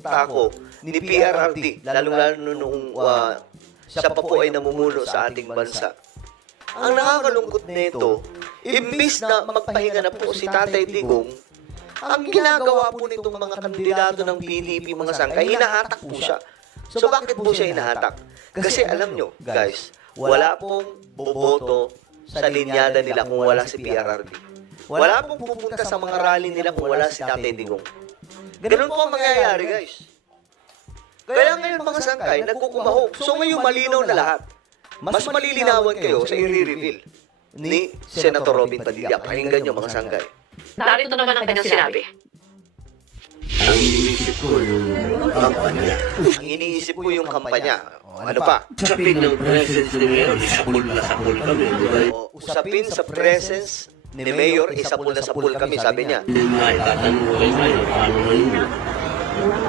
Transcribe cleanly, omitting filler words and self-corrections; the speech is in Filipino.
tako ni PRRD, lalong-lalo noong siya pa po ay namumuno sa ating bansa. Ang nakakalungkot nito, imbis na magpahinga na po si Tatay Digong, ang ginagawa po nitong mga kandidato ng PDP, mga sangkay, hinahatak po siya. So bakit po siya hinahatak? Kasi alam nyo, guys, wala pong boboto sa linyada nila kung wala si PRRD. Wala pong pupunta sa mga rally nila kung wala si Tatay Digong. Ganun po ang mangyayari, guys. Kaya ngayon mga sangkay, nagkukumahog. So ngayon malinaw na lahat. Mas malilinawan kayo sa i-reveal ni Senator Robin Padilla. Pakinggan nyo mga sangkay. Narito naman ang kanyang sinabi. Ang iniisip ko yung kampanya. Ang iniisip ko yung kampanya. Ano pa? Usapin ng presence ni Mayor, isapul na sapul kami. Usapin sa presence ni Mayor, isapul na sapul kami, sabi niya. Hindi nga itatanong ko kay Mayor, paano na yun?